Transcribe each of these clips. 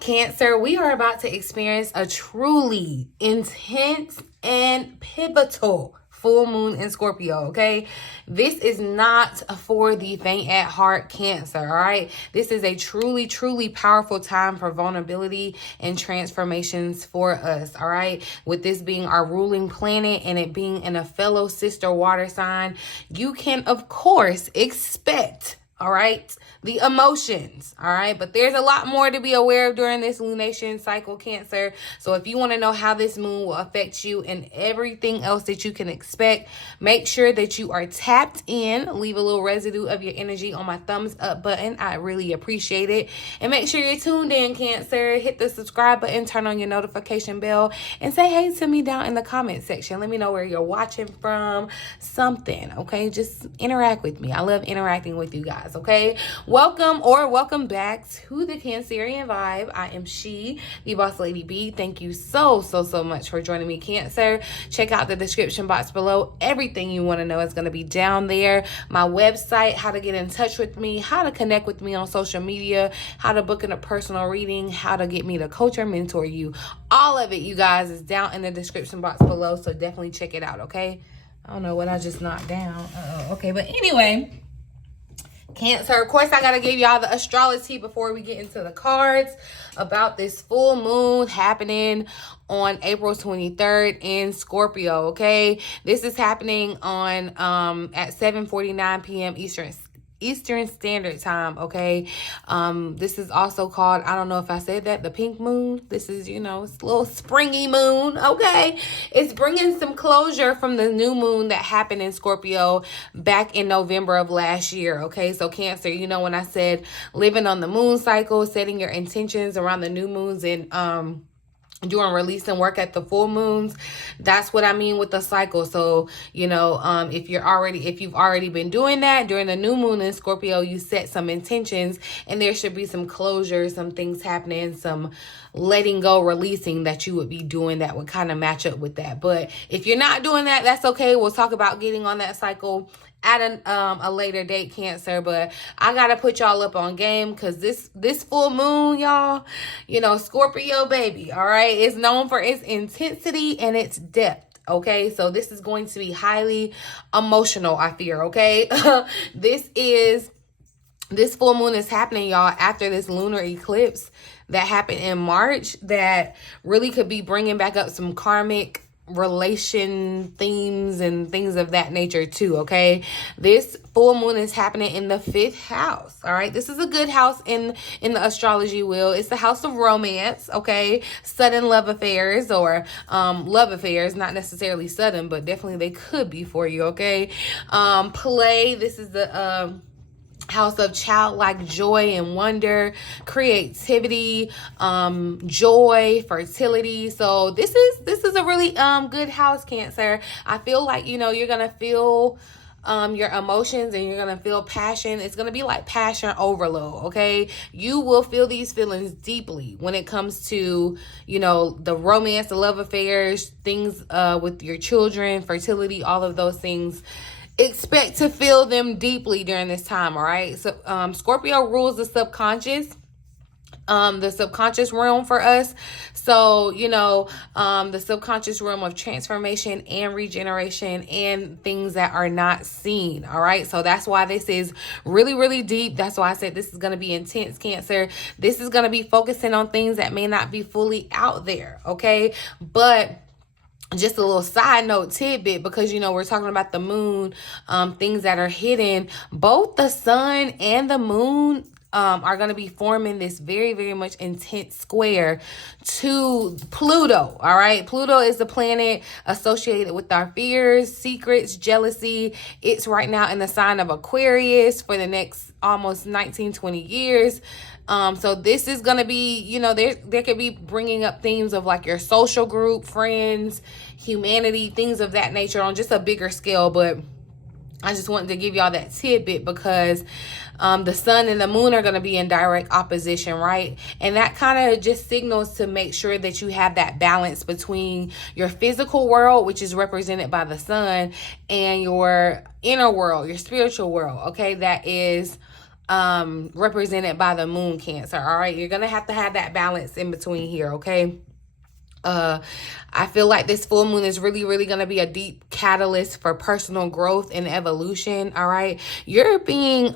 Cancer, we are about to experience a truly intense and pivotal full moon in Scorpio, okay? This is not for the faint at heart, Cancer, all right? This is a truly, truly powerful time for vulnerability and transformations for us, all right? With this being our ruling planet and it being in a fellow sister water sign, you can, of course, expect, all right, the emotions, all right? But there's a lot more to be aware of during this lunation cycle, Cancer. So if you want to know how this moon will affect you and everything else that you can expect, make sure that you are tapped in. Leave a little residue of your energy on my thumbs up button. I really appreciate it. And make sure you're tuned in, Cancer. Hit the subscribe button, turn on your notification bell, and say hey to me down in the comment section. Let me know where you're watching from, something, okay? Just interact with me. I love interacting with you guys, okay? Welcome or welcome back to the Cancerian Vibe. I am she, the boss lady B. Thank you so much for joining me, Cancer. Check out the description box below. Everything you want to know is going to be down there. My website, how to get in touch with me, how to connect with me on social media, how to book in a personal reading, how to get me to coach or mentor you. All of it, you guys, is down in the description box below. So definitely check it out, okay? I don't know what I just knocked down. Okay, but anyway, Cancer, of course, I got to give y'all the astrology before we get into the cards about this full moon happening on April 23rd in Scorpio, okay? This is happening on at 7:49 p.m. Eastern Standard Time, okay? This is also called, I don't know if I said that, the pink moon. This is, you know, it's a little springy moon, okay? It's bringing some closure from the new moon that happened in Scorpio back in November of last year, okay? So Cancer, you know, when I said living on the moon cycle, setting your intentions around the new moons and doing release and work at the full moons, that's what I mean with the cycle. So, you know, if you've already been doing that during the new moon in Scorpio, you set some intentions and there should be some closure, some things happening, some letting go, releasing that you would be doing that would kind of match up with that. But if you're not doing that, that's okay. We'll talk about getting on that cycle at a later date, Cancer. But I gotta put y'all up on game because this full moon, y'all, you know, Scorpio baby, all right, is known for its intensity and its depth, okay? So this is going to be highly emotional, I fear, okay? This full moon is happening, y'all, after this lunar eclipse that happened in March that really could be bringing back up some karmic relation themes and things of that nature too, okay? This full moon is happening in the 5th house, all right? This is a good house in the astrology wheel. It's the house of romance, okay? Sudden love affairs or love affairs, not necessarily sudden, but definitely they could be for you, okay? Play, this is the house of childlike joy and wonder, creativity, joy, fertility. So this is a really good house, Cancer. I feel like, you know, you're gonna feel your emotions and you're gonna feel passion. It's gonna be like passion overload, okay? You will feel these feelings deeply when it comes to, you know, the romance, the love affairs, things with your children, fertility, all of those things. Expect to feel them deeply during this time, all right? So Scorpio rules the subconscious realm for us. So, you know, the subconscious realm of transformation and regeneration and things that are not seen, all right? So that's why this is really, really deep. That's why I said this is going to be intense, Cancer. This is going to be focusing on things that may not be fully out there, okay? But just a little side note tidbit, because, you know, we're talking about the moon, things that are hidden. Both the sun and the moon are going to be forming this very, very much intense square to Pluto, all right? Pluto is the planet associated with our fears, secrets, jealousy. It's right now in the sign of Aquarius for the next almost 19-20 years. So this is going to be, you know, there could be bringing up themes of like your social group, friends, humanity, things of that nature on just a bigger scale. But I just wanted to give y'all that tidbit because the sun and the moon are going to be in direct opposition, right? And that kind of just signals to make sure that you have that balance between your physical world, which is represented by the sun, and your inner world, your spiritual world, okay? That is represented by the moon, Cancer. All right, you're gonna have to have that balance in between here, okay? I feel like this full moon is really going to be a deep catalyst for personal growth and evolution. All right, you're being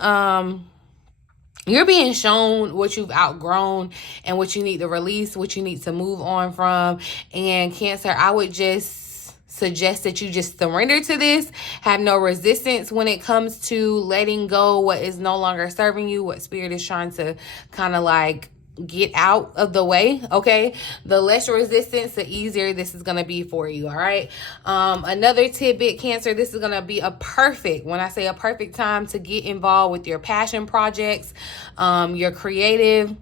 shown what you've outgrown and what you need to release, what you need to move on from. And Cancer, I would just suggest that you just surrender to this. Have no resistance when it comes to letting go what is no longer serving you, what spirit is trying to kind of like get out of the way, okay? The less resistance, the easier this is going to be for you, all right? Another tidbit, Cancer, this is going to be a perfect, when I say a perfect time to get involved with your passion projects, your creative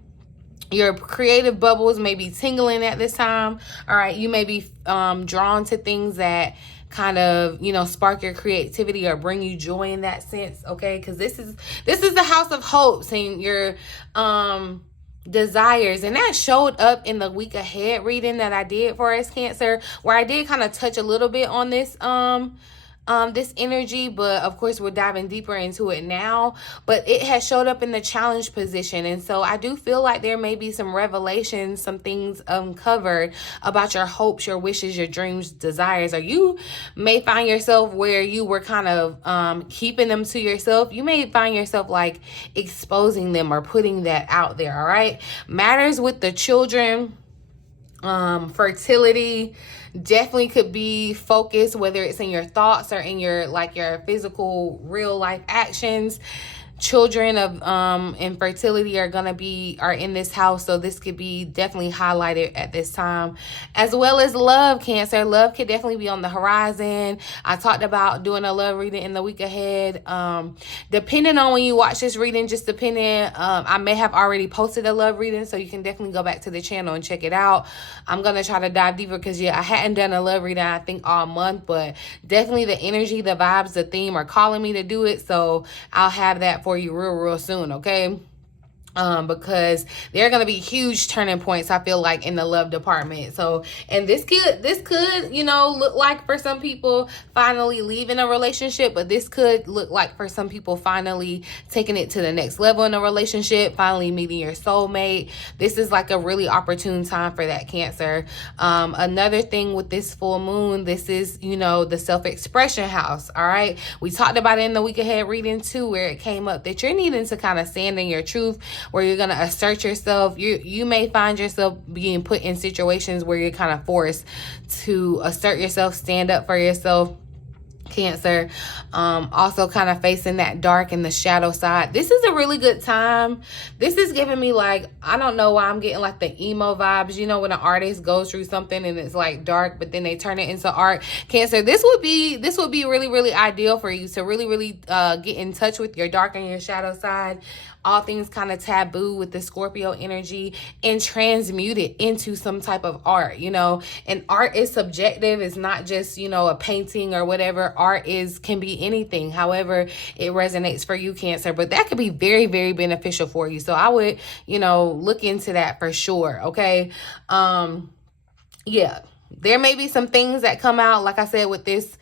bubbles may be tingling at this time, all right? You may be drawn to things that kind of, you know, spark your creativity or bring you joy in that sense, okay? Because this is the house of hopes and your desires, and that showed up in the week ahead reading that I did for us, Cancer, where I did kind of touch a little bit on this this energy, but of course we're diving deeper into it now. But it has showed up in the challenge position, and so I do feel like there may be some revelations, some things uncovered about your hopes, your wishes, your dreams, desires, or you may find yourself where you were kind of keeping them to yourself. You may find yourself like exposing them or putting that out there. All right, matters with the children, fertility definitely could be focused, whether it's in your thoughts or in your physical real life actions. Children of infertility are in this house, so this could be definitely highlighted at this time, as well as love, Cancer. Love could definitely be on the horizon. I talked about doing a love reading in the week ahead. Depending on when you watch this reading, just depending, I may have already posted a love reading, so you can definitely go back to the channel and check it out. I'm gonna try to dive deeper because I hadn't done a love reading I think all month, but definitely the energy, the vibes, the theme are calling me to do it, so I'll have that for you real soon, okay? Because there are going to be huge turning points, I feel like, in the love department. So, and this could, you know, look like for some people finally leaving a relationship, but this could look like for some people finally taking it to the next level in a relationship, finally meeting your soulmate. This is like a really opportune time for that, Cancer. Another thing with this full moon, this is, you know, the self-expression house, all right? We talked about it in the week ahead reading too, where it came up that you're needing to kind of stand in your truth, where you're going to assert yourself. You may find yourself being put in situations where you're kind of forced to assert yourself, stand up for yourself, Cancer. Also kind of facing that dark and the shadow side. This is a really good time. This is giving me like, I don't know why I'm getting like the emo vibes. You know, when an artist goes through something and it's like dark, but then they turn it into art. Cancer, this would be really ideal for you to really get in touch with your dark and your shadow side. All things kind of taboo with the Scorpio energy, and transmute it into some type of art, you know. And art is subjective. It's not just, you know, a painting or whatever. Art can be anything, however it resonates for you, Cancer. But that could be very beneficial for you. So I would, you know, look into that for sure, okay? Yeah, there may be some things that come out, like I said, with this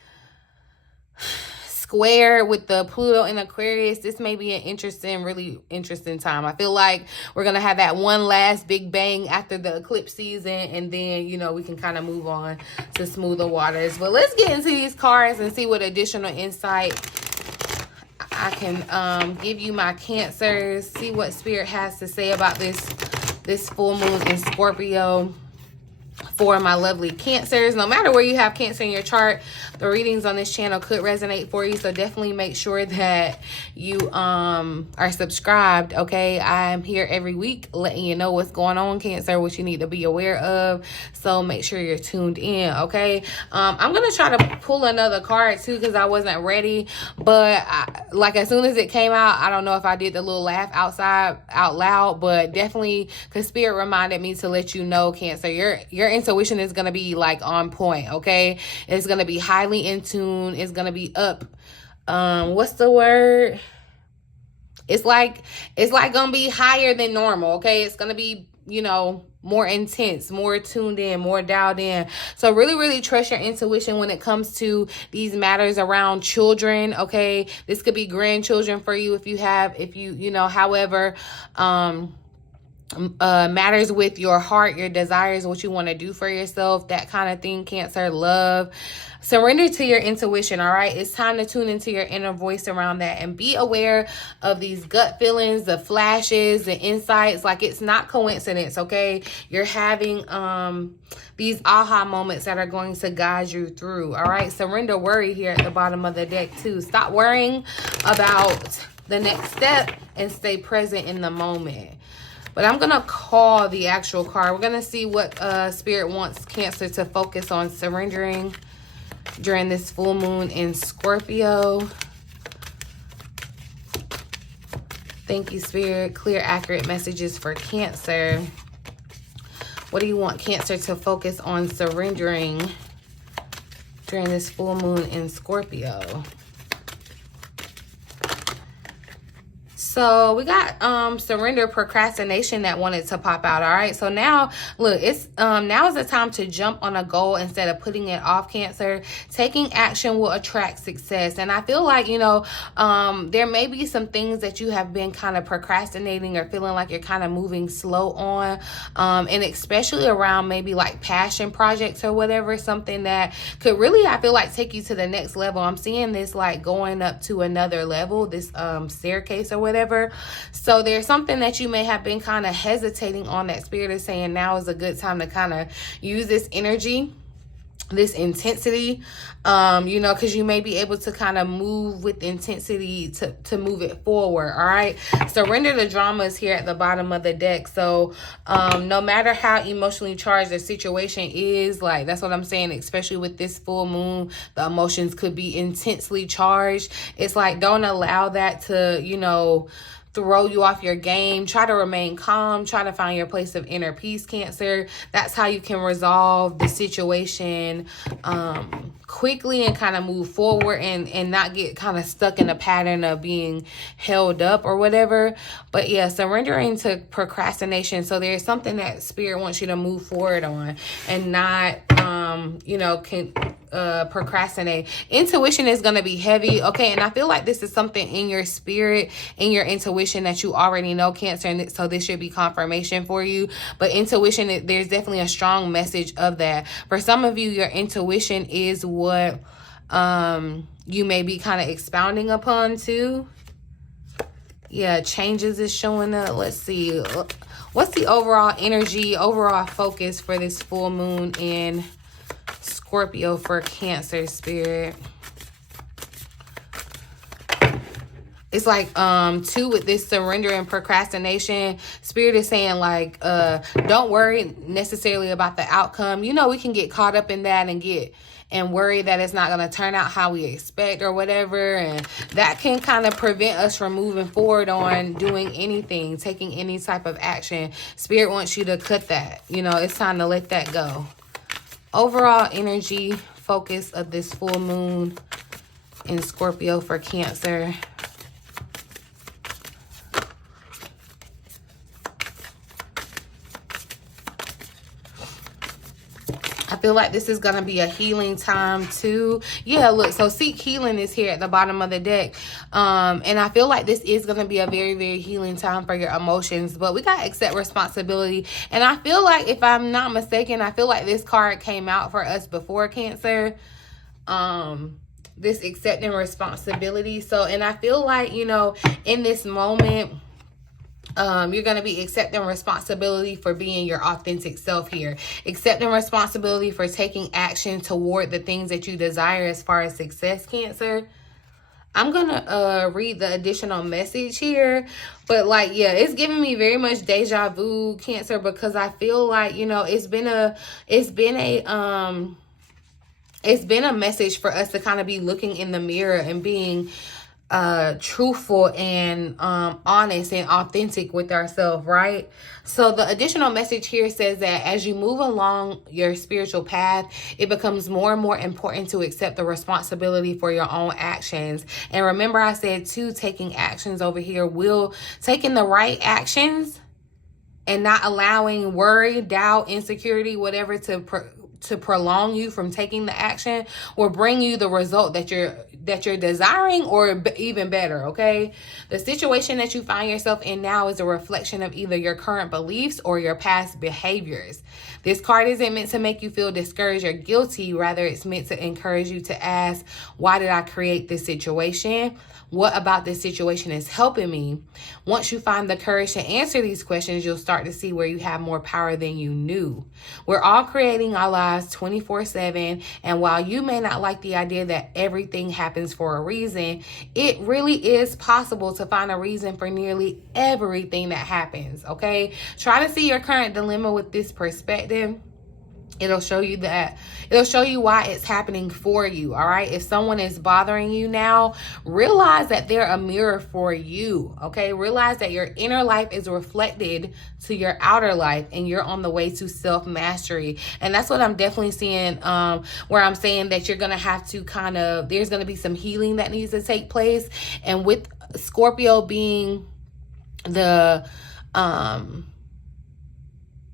square with the Pluto in Aquarius. This may be an really interesting time. I feel like we're going to have that one last big bang after the eclipse season, and then, you know, we can kind of move on to smoother waters. But let's get into these cards and see what additional insight I can give you, my Cancers. See what Spirit has to say about this full moon in Scorpio for my lovely Cancers. No matter where you have Cancer in your chart, the readings on this channel could resonate for you, so definitely make sure that you are subscribed, okay? I'm here every week letting you know what's going on, Cancer, what you need to be aware of, so make sure you're tuned in, okay? I'm gonna try to pull another card too because I wasn't ready, but like as soon as it came out, I don't know if I did the little laugh out loud, but definitely because Spirit reminded me to let you know, Cancer, your intuition is going to be like on point, okay? It's going to be highly in tune. It's going to be up. What's the word? It's like going to be higher than normal, okay? It's going to be you know, more intense, more tuned in, more dialed in. So really, really trust your intuition when it comes to these matters around children, okay? This could be grandchildren for you if you know, however, matters with your heart, your desires, what you want to do for yourself, that kind of thing, Cancer. Love. Surrender to your intuition, all right? It's time to tune into your inner voice around that and be aware of these gut feelings, the flashes, the insights. Like, it's not coincidence, okay? You're having these aha moments that are going to guide you through, all right? Surrender worry here at the bottom of the deck too. Stop worrying about the next step and stay present in the moment. But I'm going to call the actual card. We're going to see what Spirit wants Cancer to focus on surrendering during this full moon in Scorpio. Thank you, Spirit. Clear, accurate messages for Cancer. What do you want Cancer to focus on surrendering during this full moon in Scorpio? So we got surrender, procrastination that wanted to pop out. All right. So now look, it's now is the time to jump on a goal instead of putting it off, Cancer. Taking action will attract success. And I feel like, you know, there may be some things that you have been kind of procrastinating or feeling like you're kind of moving slow on. And especially around maybe like passion projects or whatever, something that could really, I feel like, take you to the next level. I'm seeing this like going up to another level, this staircase or whatever. So there's something that you may have been kind of hesitating on, that Spirit is saying now is a good time to kind of use this energy, this intensity, you know, because you may be able to kind of move with intensity to move it forward. All right. Surrender the dramas here at the bottom of the deck. So no matter how emotionally charged the situation is, like, that's what I'm saying, especially with this full moon, the emotions could be intensely charged. It's like, don't allow that to, you know, throw you off your game. Try to remain calm. Try to find your place of inner peace, Cancer. That's how you can resolve the situation quickly and kind of move forward and not get kind of stuck in a pattern of being held up or whatever. But yeah, surrendering to procrastination. So there's something that Spirit wants you to move forward on and not, you know, procrastinate. Intuition is going to be heavy, okay? And I feel like this is something in your spirit, in your intuition, that you already know, Cancer, and so this should be confirmation for you. But intuition, there's definitely a strong message of that. For some of you, your intuition is what you may be kind of expounding upon too. Yeah, changes is showing up. Let's see, what's the overall energy, overall focus for this full moon in Scorpio for Cancer, Spirit? It's like too, with this surrender and procrastination, Spirit is saying like don't worry necessarily about the outcome. You know, we can get caught up in that and worry that it's not going to turn out how we expect or whatever, and that can kind of prevent us from moving forward on doing anything, taking any type of action. Spirit wants you to cut that. You know, it's time to let that go. Overall energy focus of this full moon in Scorpio for Cancer. I feel like this is going to be a healing time too. Yeah, look, so seek healing is here at the bottom of the deck. And I feel like this is going to be a very, very healing time for your emotions. But we got to accept responsibility. And I feel like, if I'm not mistaken, I feel like this card came out for us before, Cancer. This accepting responsibility. So, and I feel like, you know, in this moment, you're going to be accepting responsibility for being your authentic self here. Accepting responsibility for taking action toward the things that you desire as far as success, Cancer. I'm going to read the additional message here. But like, yeah, it's giving me very much deja vu, Cancer, because I feel like, you know, it's been a message for us to kind of be looking in the mirror and being truthful and honest and authentic with ourselves, right? So the additional message here says that as you move along your spiritual path, it becomes more and more important to accept the responsibility for your own actions. And remember, I said too, taking actions over here, taking the right actions and not allowing worry, doubt, insecurity, whatever to prolong you from taking the action or bring you the result that you're desiring, or even better, okay? The situation that you find yourself in now is a reflection of either your current beliefs or your past behaviors. This card isn't meant to make you feel discouraged or guilty. Rather, it's meant to encourage you to ask, why did I create this situation? What about this situation is helping me? Once you find the courage to answer these questions, you'll start to see where you have more power than you knew. We're all creating our lives 24/7. And while you may not like the idea that everything happens for a reason, it really is possible to find a reason for nearly everything that happens, okay? Try to see your current dilemma with this perspective. It'll show you why it's happening for you, all right? If someone is bothering you now, realize that they're a mirror for you, okay? Realize that your inner life is reflected to your outer life, and you're on the way to self-mastery. And that's what I'm definitely seeing, where I'm saying that you're going to have to there's going to be some healing that needs to take place. And with Scorpio being the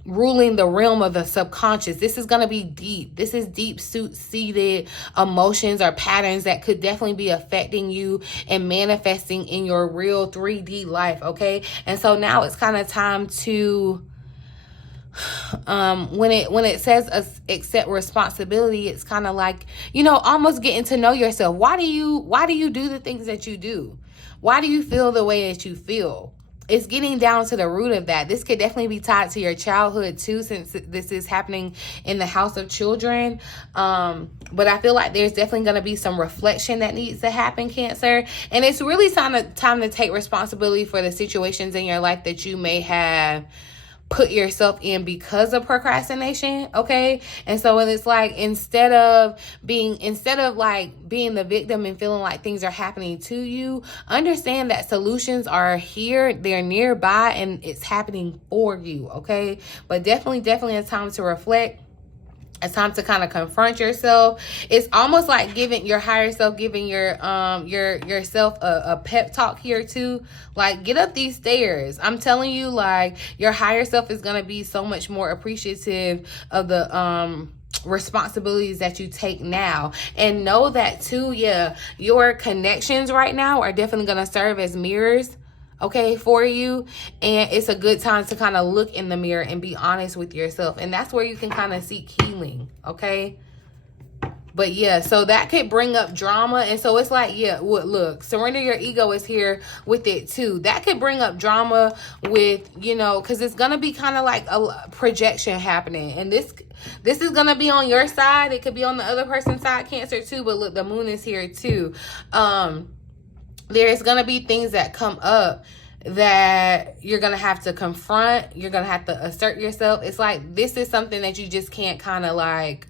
ruling the realm of the subconscious, this is going to be deep. This is deep-seated emotions or patterns that could definitely be affecting you and manifesting in your real 3D life, okay? And so now it's kind of time to when it says accept responsibility, it's kind of like, almost getting to know yourself. Why do you do the things that you do? Why do you feel the way that you feel? It's getting down to the root of that. This could definitely be tied to your childhood too, since this is happening in the house of children. But I feel like there's definitely going to be some reflection that needs to happen, Cancer. And it's really time to take responsibility for the situations in your life that you may have put yourself in because of procrastination, okay? And so when it's like, instead of being the victim and feeling like things are happening to you, understand that solutions are here, they're nearby, and it's happening for you, okay? But definitely a time to reflect. It's time to kind of confront yourself. It's almost like giving your higher self, giving yourself a pep talk here too. Like, get up these stairs. I'm telling you, like, your higher self is going to be so much more appreciative of the responsibilities that you take now. And know that too, your connections right now are definitely going to serve as mirrors, okay, for you. And it's a good time to kind of look in the mirror and be honest with yourself. And that's where you can kind of seek healing, okay? But so that could bring up drama. And so it's like, look, surrender your ego is here with it too. That could bring up drama with, because it's going to be kind of like a projection happening. And this is going to be on your side. It could be on the other person's side, Cancer too. But look, the moon is here too. There's going to be things that come up that you're going to have to confront. You're going to have to assert yourself. It's like, this is something that you just can't kind of like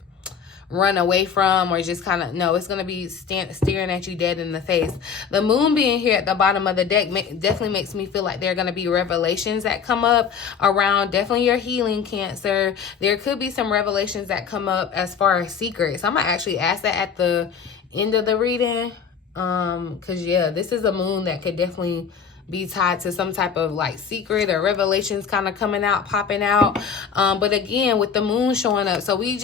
run away from, or just kind of, no, it's going to be staring at you dead in the face. The moon being here at the bottom of the deck definitely makes me feel like there are going to be revelations that come up around definitely your healing, Cancer. There could be some revelations that come up as far as secrets. I'm going to actually ask that at the end of the reading. Because this is a moon that could definitely be tied to some type of like secret or revelations kind of coming out, popping out. But again, with the moon showing up, so we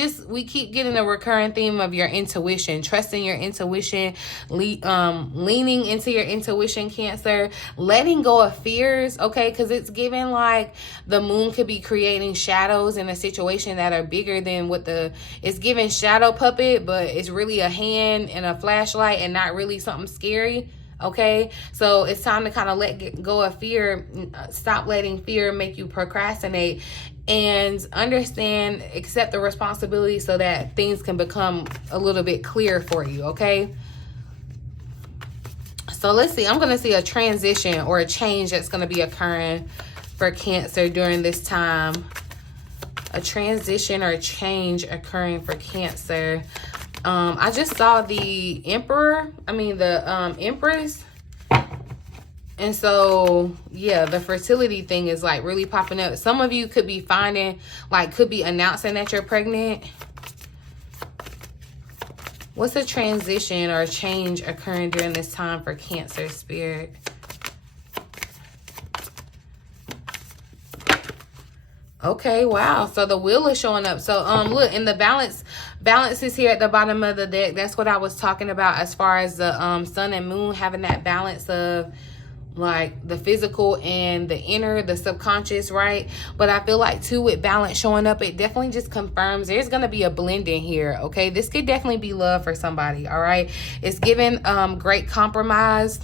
keep getting a recurring theme of your intuition, trusting your intuition, leaning into your intuition, Cancer, letting go of fears, okay? Because it's giving like the moon could be creating shadows in a situation that are bigger than it's giving shadow puppet, but it's really a hand and a flashlight and not really something scary. Okay, so it's time to kind of let go of fear. Stop letting fear make you procrastinate, and accept the responsibility so that things can become a little bit clearer for you, okay? So let's see. I'm going to see a transition or a change that's going to be occurring for Cancer during this time. A transition or a change occurring for Cancer. I just saw the Empress. And so, the fertility thing is like really popping up. Some of you could be could be announcing that you're pregnant. What's a transition or a change occurring during this time for Cancer, Spirit? Okay, wow. So the wheel is showing up. So look, in the balance is here at the bottom of the deck. That's what I was talking about as far as the sun and moon having that balance of like the physical and the inner, the subconscious, right? But I feel like too, with balance showing up, it definitely just confirms there's gonna be a blending here. Okay, this could definitely be love for somebody. All right, it's giving great compromise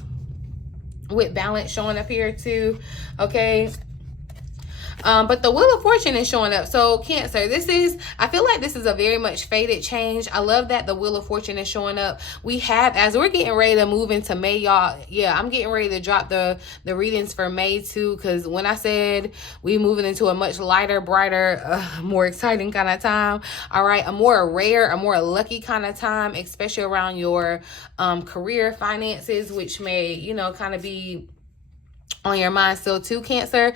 with balance showing up here too. Okay, but the Wheel of Fortune is showing up. So Cancer, I feel like this is a very much faded change. I love that the Wheel of Fortune is showing up. As we're getting ready to move into May, y'all, yeah, I'm getting ready to drop the readings for May too, because when I said we moving into a much lighter, brighter, more exciting kind of time, all right, a more rare, a more lucky kind of time, especially around your career, finances, which may, you know, kind of be on your mind still too, Cancer.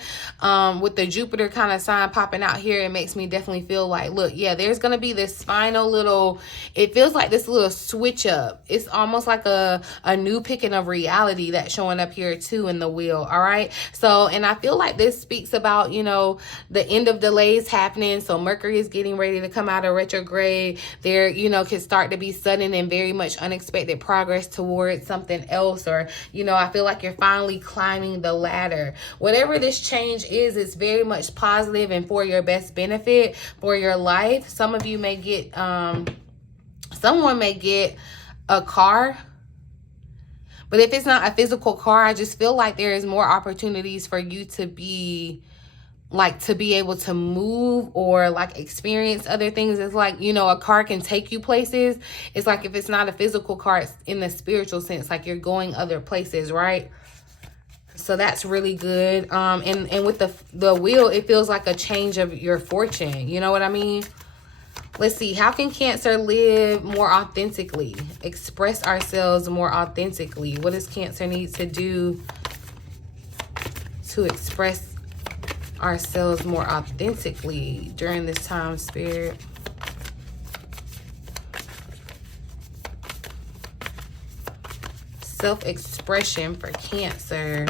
With the Jupiter kind of sign popping out here, it makes me definitely feel like, look, yeah, there's gonna be this final little, it feels like this little switch up. It's almost like a new picking of reality that's showing up here too in the wheel. All right, so, and I feel like this speaks about, you know, the end of delays happening. So Mercury is getting ready to come out of retrograde. There, you know, can start to be sudden and very much unexpected progress towards something else, or, you know, I feel like you're finally climbing the ladder. Whatever this change is, it's very much positive and for your best benefit for your life. Some of you may get someone may get a car, but if it's not a physical car, I just feel like there is more opportunities for you to be able to move or like experience other things. It's like, you know, a car can take you places. It's like, if it's not a physical car, it's in the spiritual sense, like you're going other places, right? So that's really good. And with the wheel, it feels like a change of your fortune. You know what I mean? Let's see. How can Cancer live more authentically? Express ourselves more authentically. What does Cancer need to do to express ourselves more authentically during this time, Spirit? Self-expression for Cancer.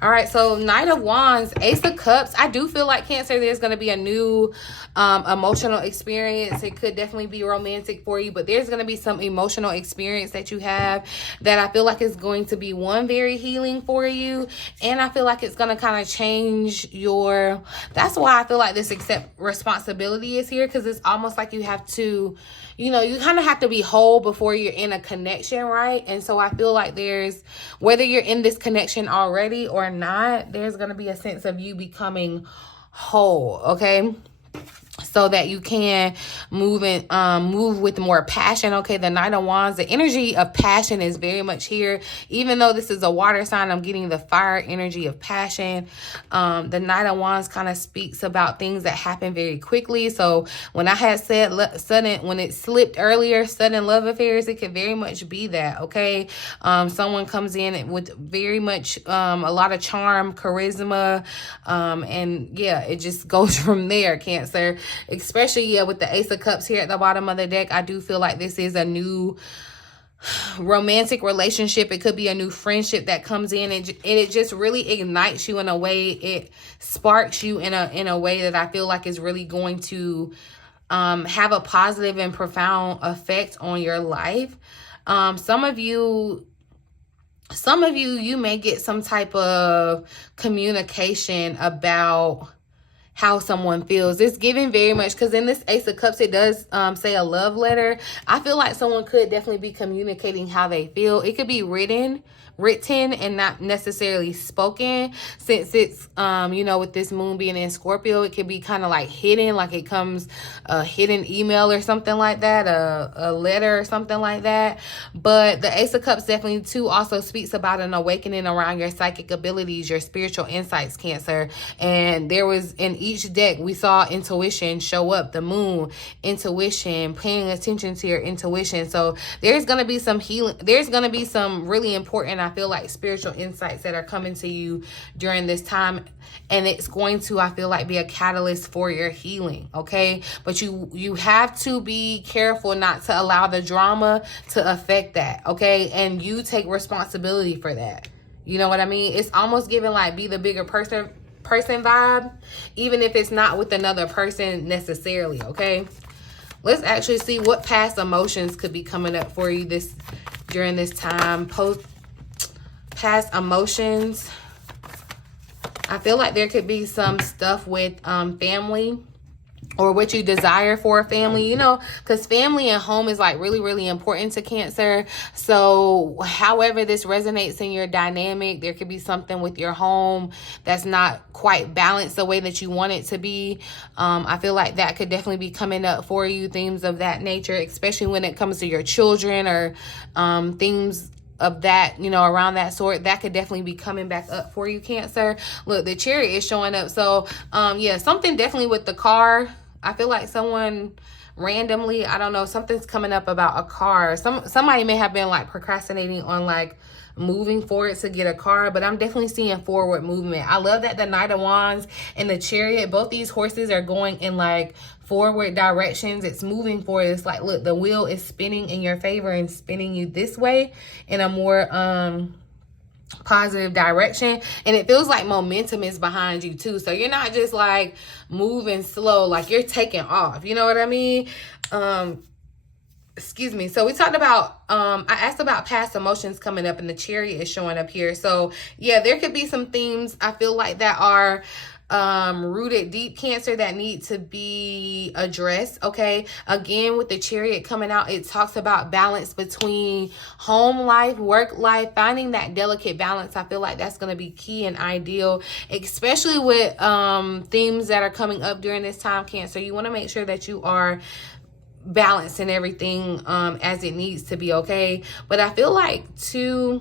All right, so Knight of Wands, Ace of Cups. I do feel like, Cancer, there's going to be a new emotional experience. It could definitely be romantic for you, but there's going to be some emotional experience that you have that I feel like is going to be, one, very healing for you, and I feel like it's going to kind of change your, that's why I feel like this accept responsibility is here, because it's almost like you have to, you know, you kind of have to be whole before you're in a connection, right? And so I feel like there's, whether you're in this connection already or not, there's going to be a sense of you becoming whole, okay? So that you can move with more passion. Okay, the Knight of Wands, the energy of passion is very much here. Even though this is a water sign, I'm getting the fire energy of passion. The Knight of Wands kind of speaks about things that happen very quickly. So when I had said sudden, when it slipped earlier, sudden love affairs, it could very much be that. Okay, someone comes in with very much a lot of charm, charisma, and yeah, it just goes from there, Cancer. Especially, yeah, with the Ace of Cups here at the bottom of the deck, I do feel like this is a new romantic relationship. It could be a new friendship that comes in, and it just really ignites you in a way. It sparks you in a way that I feel like is really going to have a positive and profound effect on your life. Some of you, you may get some type of communication about how someone feels. It's giving very much, because in this Ace of Cups, it does say a love letter. I feel like someone could definitely be communicating how they feel. It could be written and not necessarily spoken, since it's you know, with this moon being in Scorpio, it could be kind of like hidden, like it comes a hidden email or something like that, a letter or something like that. But the Ace of Cups definitely too also speaks about an awakening around your psychic abilities, your spiritual insights, Cancer. And there was, in each deck, we saw intuition show up, the moon, intuition, paying attention to your intuition. So there's going to be some healing, there's going to be some really important, I feel like, spiritual insights that are coming to you during this time, and it's going to, I feel like, be a catalyst for your healing. Okay, but you have to be careful not to allow the drama to affect that. Okay, and you take responsibility for that. You know what I mean? It's almost giving like, be the bigger person person vibe, even if it's not with another person necessarily, okay? Let's actually see what past emotions could be coming up for you during this time. Past emotions. I feel like there could be some stuff with family, or what you desire for a family, you know, because family and home is like really, really important to Cancer. So however this resonates in your dynamic, there could be something with your home that's not quite balanced the way that you want it to be. I feel like that could definitely be coming up for you, themes of that nature, especially when it comes to your children, or themes of that, you know, around that sort. That could definitely be coming back up for you, Cancer. Look, the Chariot is showing up. So yeah, something definitely with the car. I feel like someone randomly, I don't know, something's coming up about a car. Somebody may have been like procrastinating on like moving forward to get a car, but I'm definitely seeing forward movement. I love that the Knight of Wands and the Chariot, both these horses are going in like forward directions. It's moving forward. It's like, look, the wheel is spinning in your favor and spinning you this way in a more positive direction, and it feels like momentum is behind you too. So you're not just like moving slow, like you're taking off, you know what I mean? Excuse me. So we talked about I asked about past emotions coming up, and the Chariot is showing up here. So yeah, there could be some themes I feel like that are rooted deep, Cancer, that need to be addressed. Okay, again, with the Chariot coming out, it talks about balance between home life, work life, finding that delicate balance. I feel like that's going to be key and ideal, especially with themes that are coming up during this time, Cancer. You want to make sure that you are balancing everything as it needs to be, okay? But I feel like too,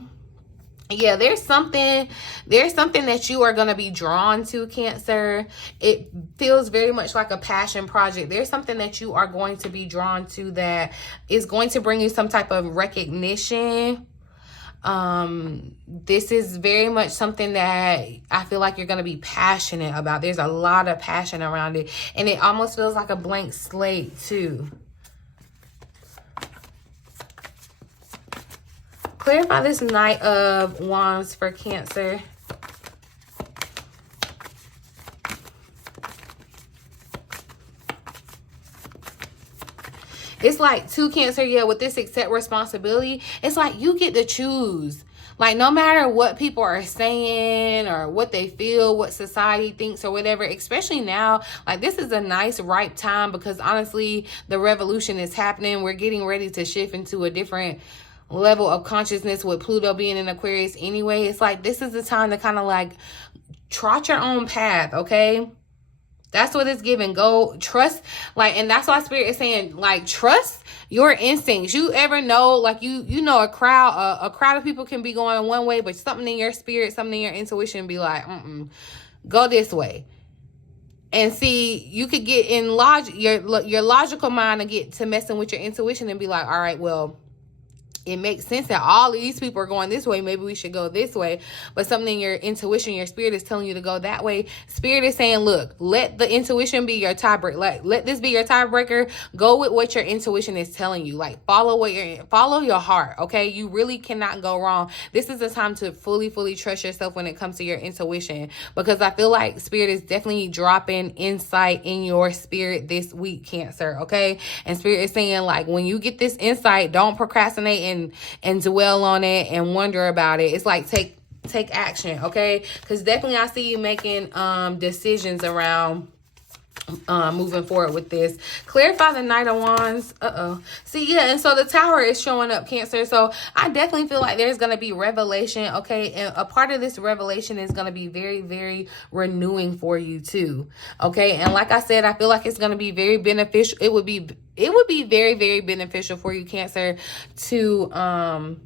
yeah, there's something that you are going to be drawn to, Cancer. It feels very much like a passion project. There's something that you are going to be drawn to that is going to bring you some type of recognition. This is very much something that I feel like you're going to be passionate about. There's a lot of passion around it, and it almost feels like a blank slate too. Clarify this Knight of Wands for Cancer. It's like to Cancer, yeah, with this accept responsibility, it's like you get to choose. Like, no matter what people are saying or what they feel, what society thinks or whatever, especially now, like this is a nice ripe time, because honestly, the revolution is happening. We're getting ready to shift into a different level of consciousness with Pluto being in Aquarius anyway. It's like this is the time to kind of like trot your own path, okay? That's what it's giving. Go trust, like, and that's why Spirit is saying, like, trust your instincts. You ever know, like, you know, a crowd of people can be going one way, but something in your spirit, something in your intuition be like, go this way. And see, you could get in your logical mind and get to messing with your intuition and be like, all right, well, it makes sense that all of these people are going this way. Maybe we should go this way. But something in your intuition, your spirit is telling you to go that way. Spirit is saying, look, let the intuition be your tiebreaker. Like, let this be your tiebreaker. Go with what your intuition is telling you. Like, follow your heart, okay? You really cannot go wrong. This is the time to fully trust yourself when it comes to your intuition, because I feel like Spirit is definitely dropping insight in your spirit this week, Cancer, okay? And Spirit is saying, like, when you get this insight, don't procrastinate and dwell on it and wonder about it. It's like take action, okay? Because definitely I see you making decisions around moving forward with this. Clarify the Knight of Wands. See, yeah, and so the Tower is showing up, Cancer. So I definitely feel like there's going to be revelation, okay? And a part of this revelation is going to be very, very renewing for you too, okay? And like I said, I feel like it's going to be very beneficial. It would be very, very beneficial for you, Cancer, to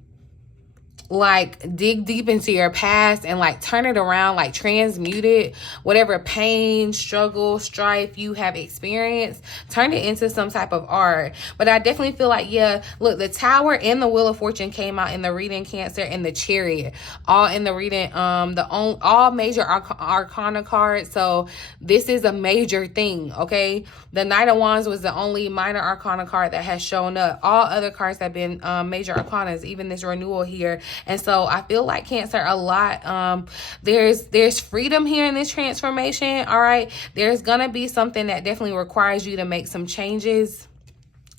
like dig deep into your past and like turn it around, like transmute it, whatever pain, struggle, strife you have experienced, turn it into some type of art. But I definitely feel like, yeah, look, the Tower and the Wheel of Fortune came out in the reading, Cancer, and the Chariot all in the reading, all major arcana cards. So this is a major thing, okay? The Knight of Wands was the only minor arcana card that has shown up. All other cards have been major arcanas. Even this renewal here And so I feel like Cancer a lot. There's freedom here in this transformation. All right, there's gonna be something that definitely requires you to make some changes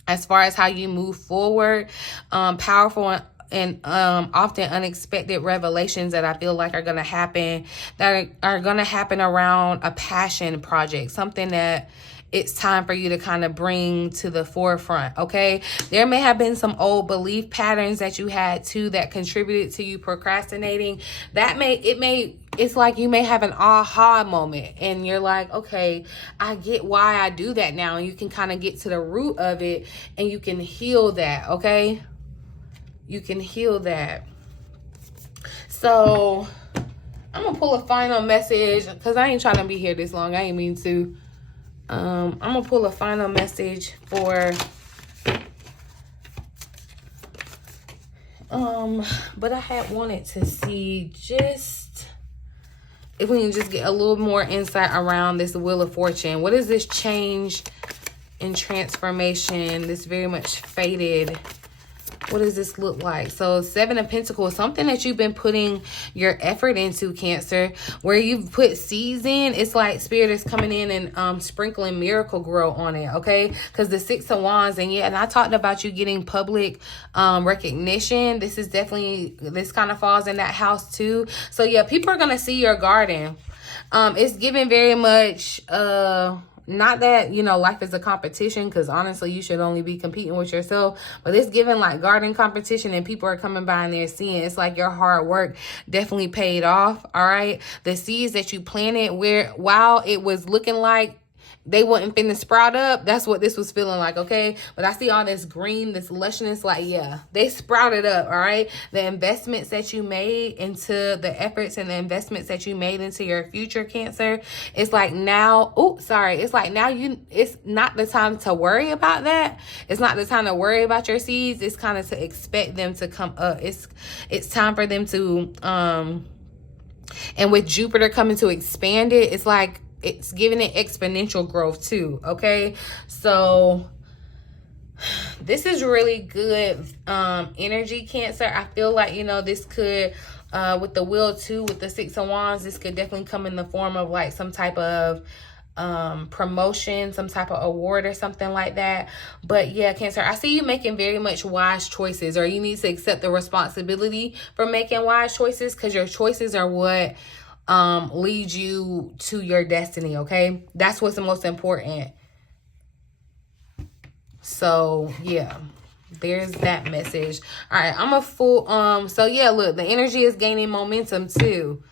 as far as how you move forward. Powerful and often unexpected revelations that I feel like are going to happen, that are going to happen around a passion project, something that it's time for you to kind of bring to the forefront. Okay, there may have been some old belief patterns that you had too that contributed to you procrastinating. It's like you may have an aha moment and you're like, okay, I get why I do that now. And you can kind of get to the root of it and you can heal that. Okay, you can heal that. So I'm gonna pull a final message because I ain't trying to be here this long. I ain't mean to. I'm gonna pull a final message for but I had wanted to see just if we can just get a little more insight around this Wheel of Fortune. What is this change and transformation, this very much faded? What does this look like? So 7 of Pentacles, something that you've been putting your effort into, Cancer, where you've put seeds in. It's like Spirit is coming in and sprinkling miracle grow on it, okay? Because the 6 of Wands, and yeah, and I talked about you getting public recognition. This is definitely, this kind of falls in that house too. So yeah, people are going to see your garden. It's giving very much... not that, you know, life is a competition, because honestly, you should only be competing with yourself. But it's giving like garden competition, and people are coming by and they're seeing it's like your hard work definitely paid off. All right. The seeds that you planted, where while it was looking like they wouldn't finna sprout up, that's what this was feeling like, okay? But I see all this green, this lushness, like, yeah, they sprouted up, all right? The investments that you made into the efforts and the investments that you made into your future, Cancer, it's like now, it's like now it's not the time to worry about that. It's not the time to worry about your seeds. It's kind of to expect them to come up. It's time for them to, and with Jupiter coming to expand it, it's like, it's giving it exponential growth too, okay? So this is really good energy, Cancer. I feel like, you know, this could, with the Wheel too, with the 6 of Wands, this could definitely come in the form of like some type of promotion, some type of award or something like that. But yeah, Cancer, I see you making very much wise choices, or you need to accept the responsibility for making wise choices, because your choices are what lead you to your destiny, okay? That's what's the most important. So yeah, there's that message. All right, I'm a full so yeah, look, the energy is gaining momentum too.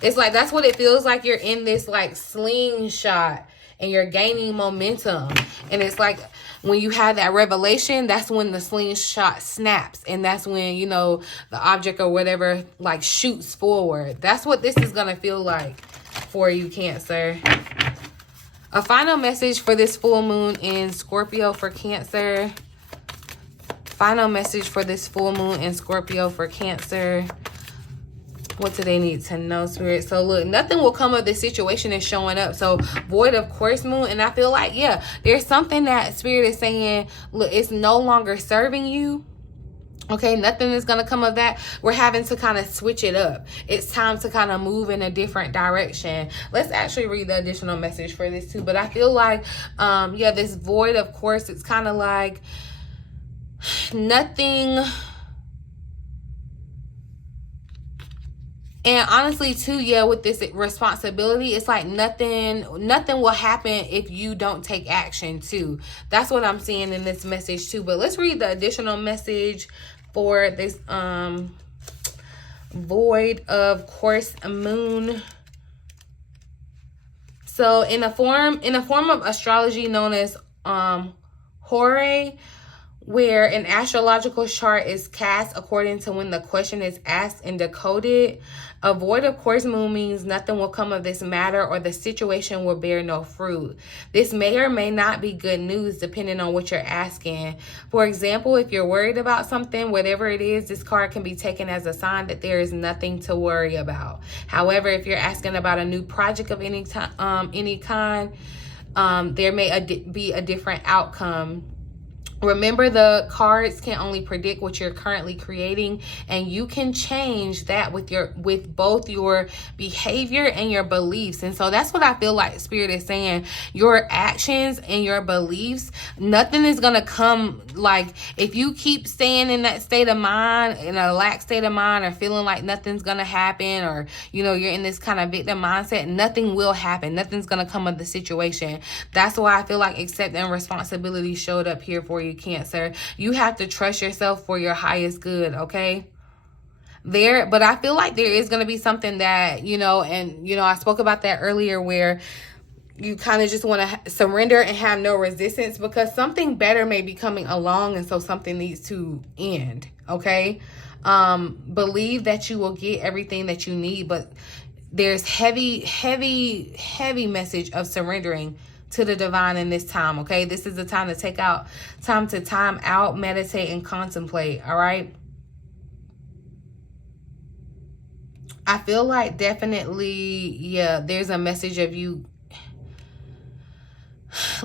It's like that's what it feels like. You're in this like slingshot and you're gaining momentum, and it's like when you have that revelation, that's when the slingshot snaps, and that's when, you know, the object or whatever like shoots forward. That's what this is gonna feel like for you, Cancer. A final message for this full moon in Scorpio for Cancer. Final message for this full moon in Scorpio for Cancer. What do they need to know, Spirit? So look, nothing will come of this situation is showing up. So void of course moon. And I feel like, yeah, there's something that Spirit is saying, look, it's no longer serving you. Okay, nothing is going to come of that. We're having to kind of switch it up. It's time to kind of move in a different direction. Let's actually read the additional message for this too. But I feel like, yeah, this void of course, it's kind of like nothing. And honestly too, yeah, with this responsibility, it's like nothing will happen if you don't take action too. That's what I'm seeing in this message too. But let's read the additional message for this void of course moon. So in a form of astrology known as 𝘾𝙖𝙧𝙧𝙬, where an astrological chart is cast according to when the question is asked and decoded, a void of course moon means nothing will come of this matter, or the situation will bear no fruit. This may or may not be good news depending on what you're asking. For example, if you're worried about something, whatever it is, this card can be taken as a sign that there is nothing to worry about. However, if you're asking about a new project of any kind, there may be a different outcome Remember, the cards can only predict what you're currently creating, and you can change that with both your behavior and your beliefs. And so that's what I feel like Spirit is saying. Your actions and your beliefs, nothing is going to come. Like, if you keep staying in that state of mind, in a lax state of mind, or feeling like nothing's going to happen, or, you know, you're in this kind of victim mindset, nothing will happen. Nothing's going to come of the situation. That's why I feel like accepting responsibility showed up here for you, Cancer. You have to trust yourself for your highest good, okay? But I feel like there is going to be something that, you know, and, you know, I spoke about that earlier, where you kind of just want to surrender and have no resistance, because something better may be coming along, and so something needs to end, okay? Believe that you will get everything that you need, but there's heavy message of surrendering to the divine in this time, okay? This is the time to take out time to time out, meditate, and contemplate, all right? I feel like definitely, yeah, there's a message of you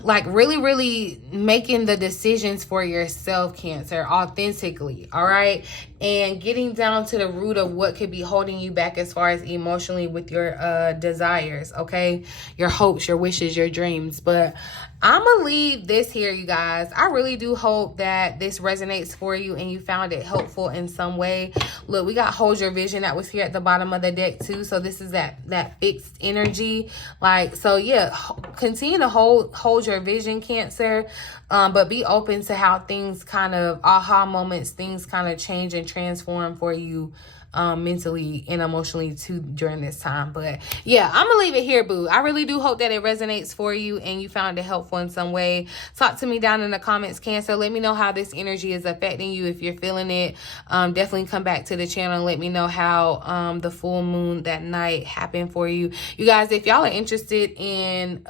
like really making the decisions for yourself, Cancer, authentically, all right? And getting down to the root of what could be holding you back as far as emotionally with your desires, okay? Your hopes, your wishes, your dreams. But I'm gonna leave this here, you guys. I really do hope that this resonates for you and you found it helpful in some way. Look, we got Hold Your Vision that was here at the bottom of the deck too. So this is that fixed energy. Like, so yeah, continue to hold your vision, Cancer. But be open to how things kind of, aha moments, things kind of change and transform for you mentally and emotionally too during this time. But yeah, I'm gonna leave it here, boo. I really do hope that it resonates for you and you found it helpful in some way. Talk to me down in the comments, Cancer. Let me know how this energy is affecting you. If you're feeling it, definitely come back to the channel and let me know how the full moon that night happened for you. You guys, if y'all are interested in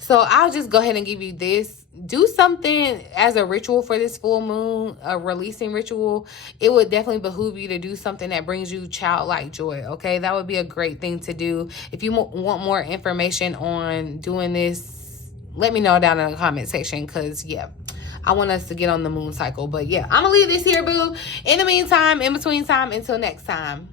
so I'll just go ahead and give you this. Do something as a ritual for this full moon, a releasing ritual. It would definitely behoove you to do something that brings you childlike joy, okay? That would be a great thing to do. If you want more information on doing this, let me know down in the comment section, because, yeah, I want us to get on the moon cycle. But, yeah, I'm going to leave this here, boo. In the meantime, in between time, until next time.